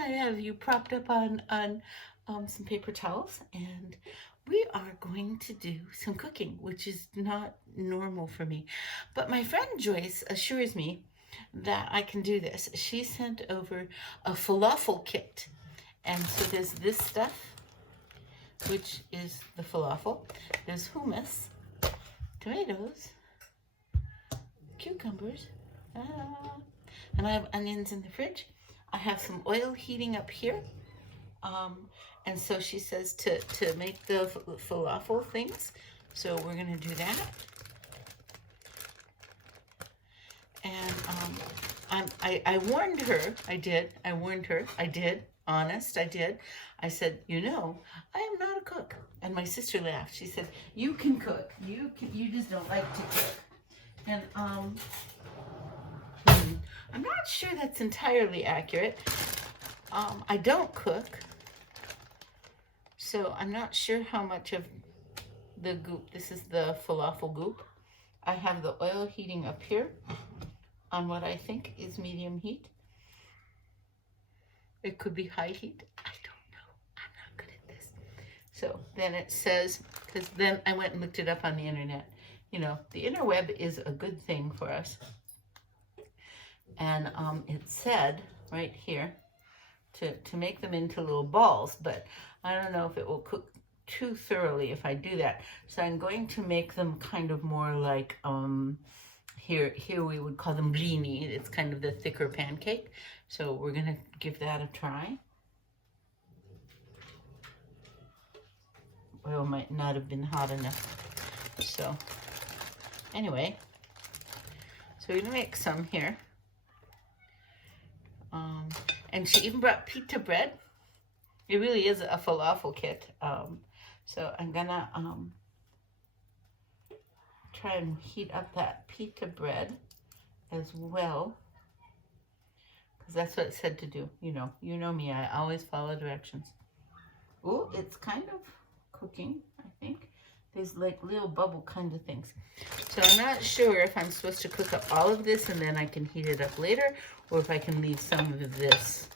I have you propped up on some paper towels, and we are going to do some cooking, which is not normal for me. But my friend Joyce assures me that I can do this. She sent over a falafel kit, and so there's this stuff, which is the falafel. There's hummus, tomatoes, cucumbers, and I have onions in the fridge. I have some oil heating up here. And so she says to make the falafel things. So we're going to do that. And I warned her. I warned her. Honest, I did. I said, you know, I am not a cook. And my sister laughed. She said, you can cook. You just don't like to cook. And I'm not sure that's entirely accurate. I don't cook, so I'm not sure how much of the goop. This is the falafel goop. I have the oil heating up here on what I think is medium heat. It could be high heat. I don't know. I'm not good at this. So then it says, because then I went and looked it up on the internet. You know, the interweb is a good thing for us. And it said right here to make them into little balls, but I don't know if it will cook too thoroughly if I do that. So I'm going to make them kind of more like, here we would call them blini. It's kind of the thicker pancake. So we're gonna give that a try. Oil might not have been hot enough. So anyway, so we're gonna make some here. And she even brought pita bread. It really is a falafel kit. So I'm gonna try and heat up that pita bread as well, because that's what it said to do. You know me, I always follow directions. Oh, it's kind of cooking, I think. There's like little bubble kind of things. So I'm not sure if I'm supposed to cook up all of this and then I can heat it up later, or if I can leave some of this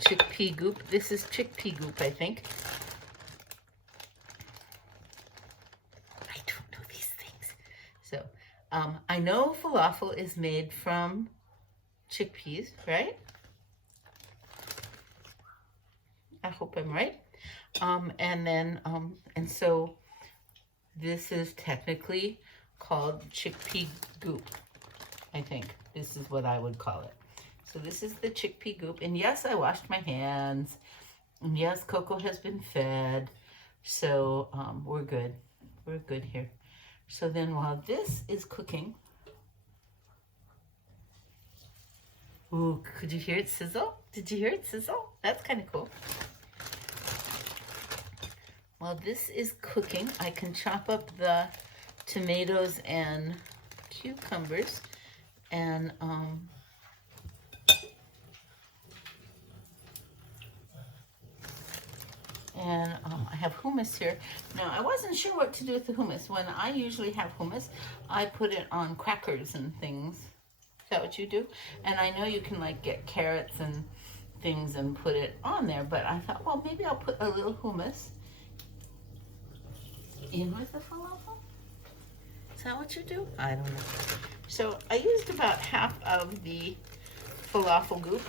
chickpea goop. This is chickpea goop, I think. I don't know these things. So I know falafel is made from chickpeas, right? I hope I'm right. And so this is technically called chickpea goop. I think this is what I would call it. So this is the chickpea goop. And yes, I washed my hands. And yes, Coco has been fed. So we're good. We're good here. So then while this is cooking, ooh, could you hear it sizzle? Did you hear it sizzle? That's kind of cool. While this is cooking, I can chop up the tomatoes and cucumbers, and I have hummus here. Now, I wasn't sure what to do with the hummus. When I usually have hummus, I put it on crackers and things. Is that what you do? And I know you can like get carrots and things and put it on there, but I thought, well, maybe I'll put a little hummus in with the falafel? Is that what you do? I don't know. So I used about half of the falafel goop,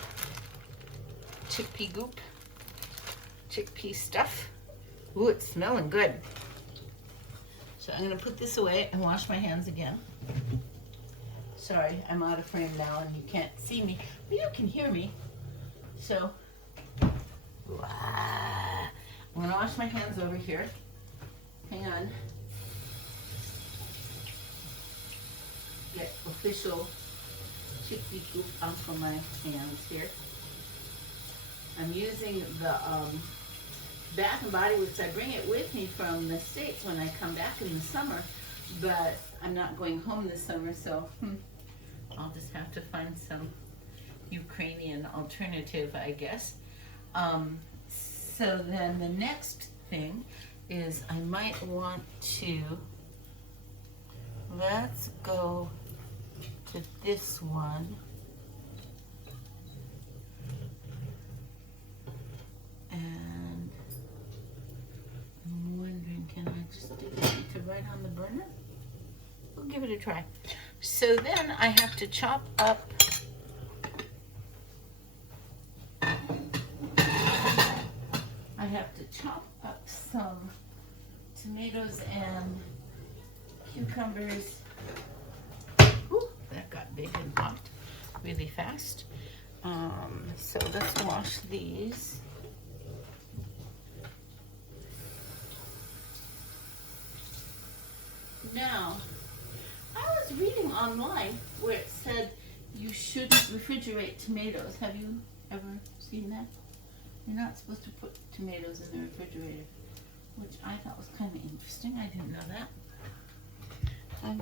chickpea goop, chickpea stuff. Ooh, it's smelling good. So I'm gonna put this away and wash my hands again. Sorry, I'm out of frame now and you can't see me, but you can hear me. So, I'm gonna wash my hands over here. Hang on. Get official chickpea goop off of my hands here. I'm using the Bath and Body Works. I bring it with me from the States when I come back in the summer, but I'm not going home this summer, so I'll just have to find some Ukrainian alternative, I guess. So then the next thing is I might want to, let's go to this one. on the burner. We'll give it a try. So then I have to chop up some tomatoes and cucumbers. Ooh, that got big and popped really fast. So let's wash these. Now, I was reading online where it said you shouldn't refrigerate tomatoes. Have you ever seen that? You're not supposed to put tomatoes in the refrigerator, which I thought was kind of interesting. I didn't know that.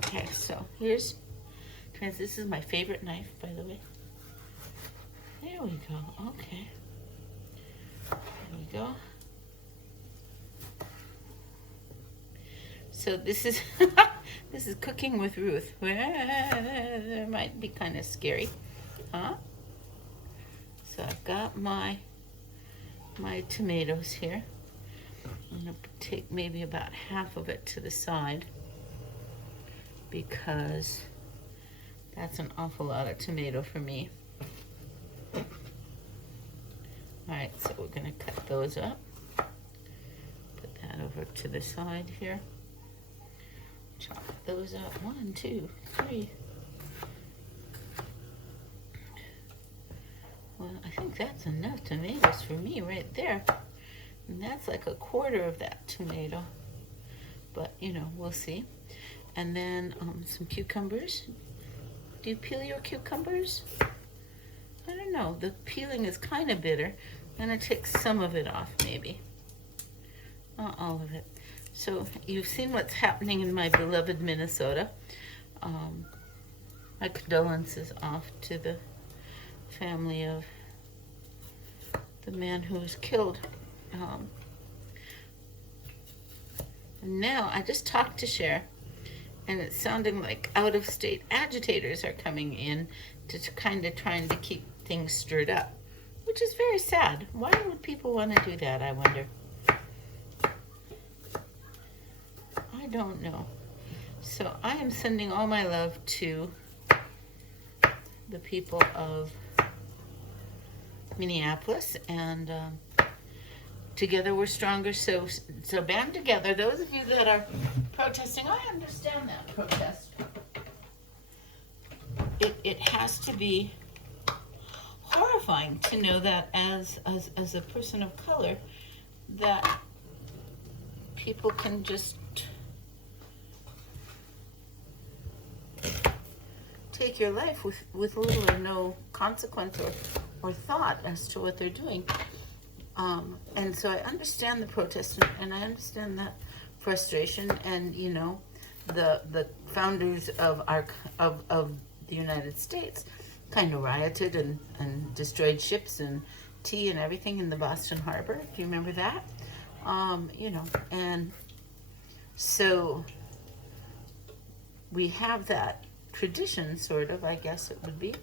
Okay, so here's, this is my favorite knife, by the way. There we go, okay. There we go. So this is, this is Cooking with Ruth. It might be kind of scary, huh? So I've got my tomatoes here. I'm gonna take maybe about half of it to the side because that's an awful lot of tomato for me. All right, so we're gonna cut those up. Put that over to the side here. Chop those up, 1, 2, 3. Well, I think that's enough tomatoes for me right there. And that's like a quarter of that tomato. But, you know, we'll see. And then some cucumbers. Do you peel your cucumbers? I don't know. The peeling is kind of bitter. I'm going to take some of it off, maybe. Not all of it. So you've seen what's happening in my beloved Minnesota. My condolences off to the family of the man who was killed. And now I just talked to Cher, and it's sounding like out-of-state agitators are coming in to kind of trying to keep things stirred up, which is very sad. Why would people want to do that, I wonder? I don't know. So I am sending all my love to the people of Minneapolis, and together we're stronger. So band together. Those of you that are protesting, I understand that protest. It has to be horrifying to know that as a person of color, that people can just take your life with little or no consequence or thought as to what they're doing. And so I understand the protest, and I understand that frustration, and you know, the founders of the United States kind of rioted and destroyed ships and tea and everything in the Boston Harbor, if you remember that. You know, and so we have that tradition, sort of, I guess it would be.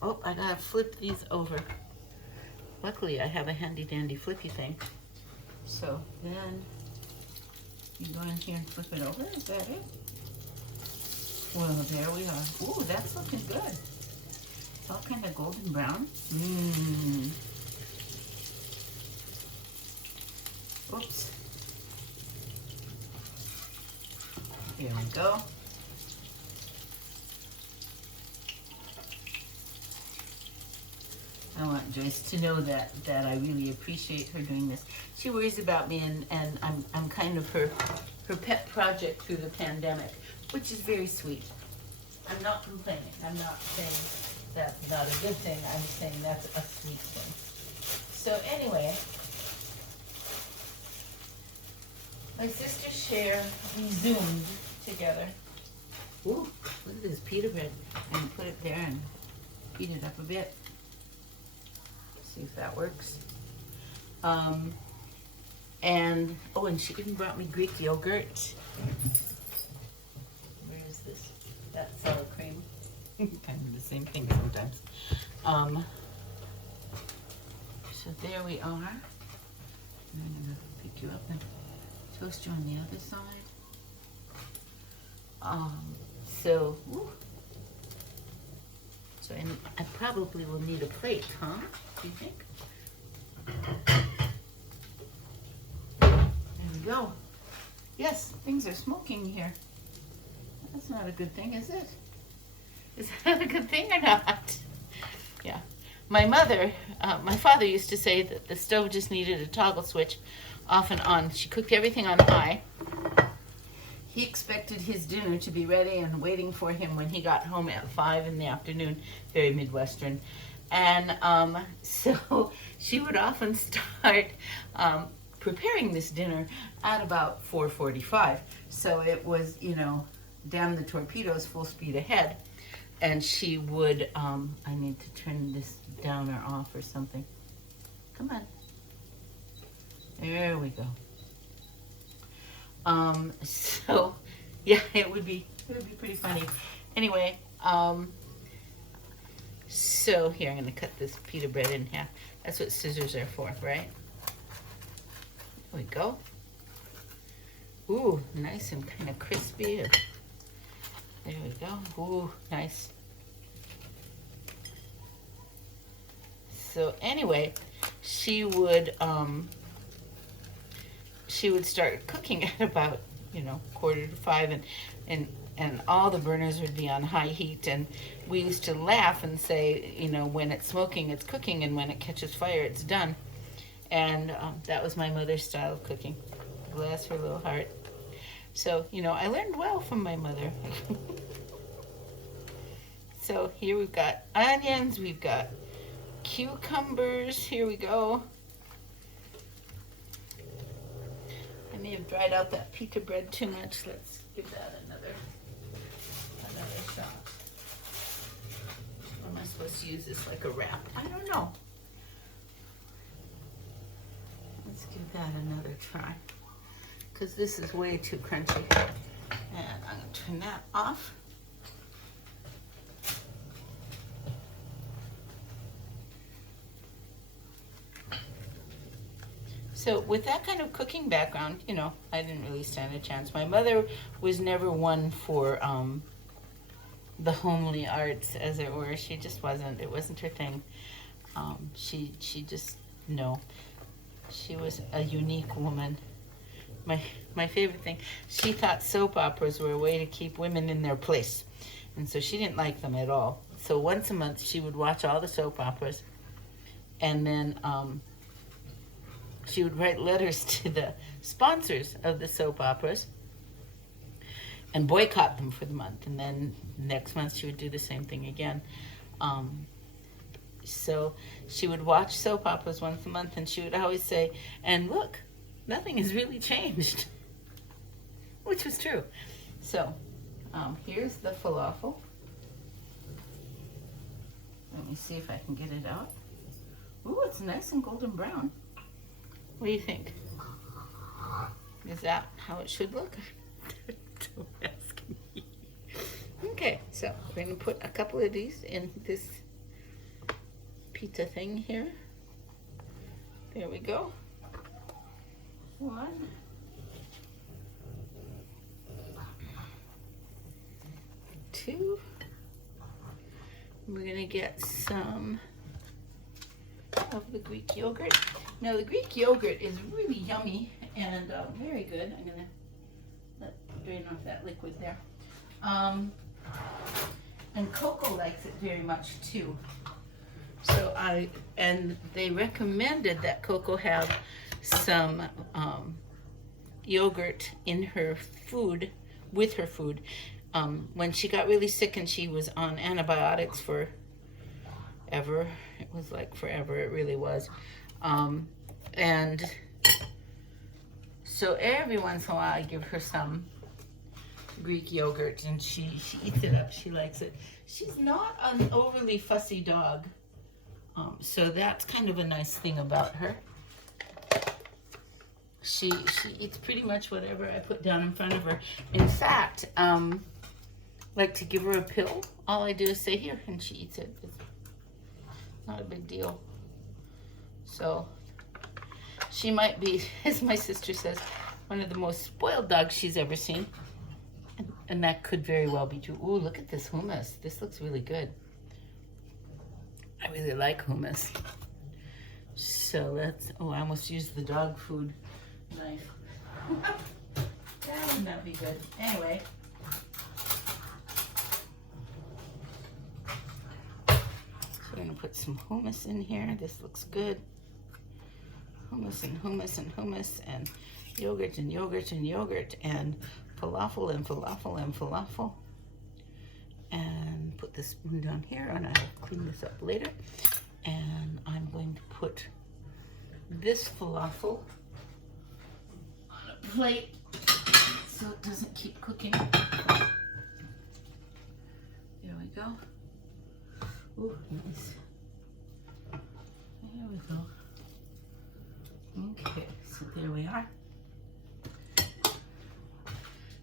Oh, I gotta flip these over. Luckily, I have a handy-dandy flippy thing. So then you go in here and flip it over. Is that it? Well, there we are. Ooh, that's looking good. It's all kind of golden brown. Mmm. Oops. Here we go. I want Joyce to know that I really appreciate her doing this. She worries about me, and I'm kind of her pet project through the pandemic, which is very sweet. I'm not complaining. I'm not saying that's not a good thing. I'm saying that's a sweet thing. So anyway, my sister Cher, we Zoomed together. Ooh, look at this pita bread. And put it there and heat it up a bit. See if that works. And she even brought me Greek yogurt. Where is this? That's sour cream. Kind of the same thing sometimes. So there we are. And I'm gonna pick you up and toast you on the other side. So, ooh. So I probably will need a plate, huh? Do you think? There we go. Yes, things are smoking here. That's not a good thing, is it? Is that a good thing or not? Yeah. My father used to say that the stove just needed a toggle switch off and on. She cooked everything on high. He expected his dinner to be ready and waiting for him when he got home at 5 in the afternoon, very Midwestern. And so she would often start preparing this dinner at about 4:45. So it was, damn the torpedoes, full speed ahead. And she would, I need to turn this down or off or something. Come on. There we go. So yeah, it would be pretty funny. Anyway, so here I'm gonna cut this pita bread in half. That's what scissors are for, right? There we go. Ooh, nice and kind of crispy. There we go. Ooh, nice. So anyway, she would start cooking at about 4:45, and all the burners would be on high heat, and we used to laugh and say, when it's smoking, it's cooking, and when it catches fire, it's done. And that was my mother's style of cooking. Bless her little heart. So, I learned well from my mother. So here we've got onions, we've got cucumbers. Here we go. I may have dried out that pita bread too much. Let's give that another shot. Am I supposed to use this like a wrap? I don't know. Let's give that another try, because this is way too crunchy. And I'm going to turn that off. So with that kind of cooking background, I didn't really stand a chance. My mother was never one for the homely arts, as it were. She just wasn't. It wasn't her thing. She just, no. She was a unique woman. My favorite thing, she thought soap operas were a way to keep women in their place. And so she didn't like them at all. So once a month, she would watch all the soap operas. And then she would write letters to the sponsors of the soap operas and boycott them for the month. And then next month she would do the same thing again. So she would watch soap operas once a month, and she would always say, and look, nothing has really changed, which was true. So here's the falafel. Let me see if I can get it out. Ooh, it's nice and golden brown. What do you think? Is that how it should look? Don't ask me. Okay, so we're going to put a couple of these in this pita thing here. There we go. One. Two. We're going to get some of the Greek yogurt. Now the Greek yogurt is really yummy and very good. I'm going to drain off that liquid there. And Coco likes it very much too. So and they recommended that Coco have some yogurt in her food, with her food. When she got really sick and she was on antibiotics for ever, it was like forever, it really was. And so every once in a while I give her some Greek yogurt, and she eats it up. She likes it. She's not an overly fussy dog, so that's kind of a nice thing about her. She eats pretty much whatever I put down in front of her. In fact, like to give her a pill, all I do is say here, and she eats it. It's not a big deal. So she might be, as my sister says, one of the most spoiled dogs she's ever seen. And that could very well be true. Ooh, look at this hummus. This looks really good. I really like hummus. So let's, oh, I almost used the dog food knife. That would not be good. Anyway. So we're gonna put some hummus in here. This looks good. Hummus and hummus and hummus and yogurt and yogurt and yogurt and falafel and falafel and falafel. And put this one down here, and I'll clean this up later. And I'm going to put this falafel on a plate so it doesn't keep cooking. There we go. Ooh, nice. There we go. Okay, so there we are.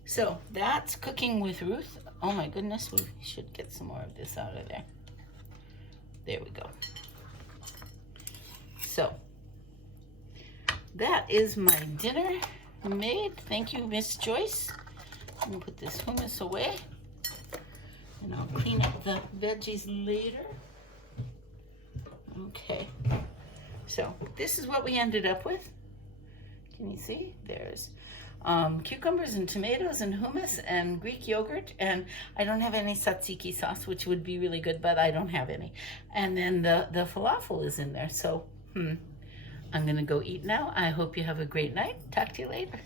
So that's cooking with Ruth. Oh my goodness, we should get some more of this out of there. There we go. So that is my dinner made. Thank you, Miss Joyce. I'm gonna put this hummus away and I'll clean up the veggies later. Okay. So this is what we ended up with. Can you see? There's cucumbers and tomatoes and hummus and Greek yogurt, and I don't have any tzatziki sauce, which would be really good, but I don't have any. And then the falafel is in there. So I'm gonna go eat now. I hope you have a great night. Talk to you later.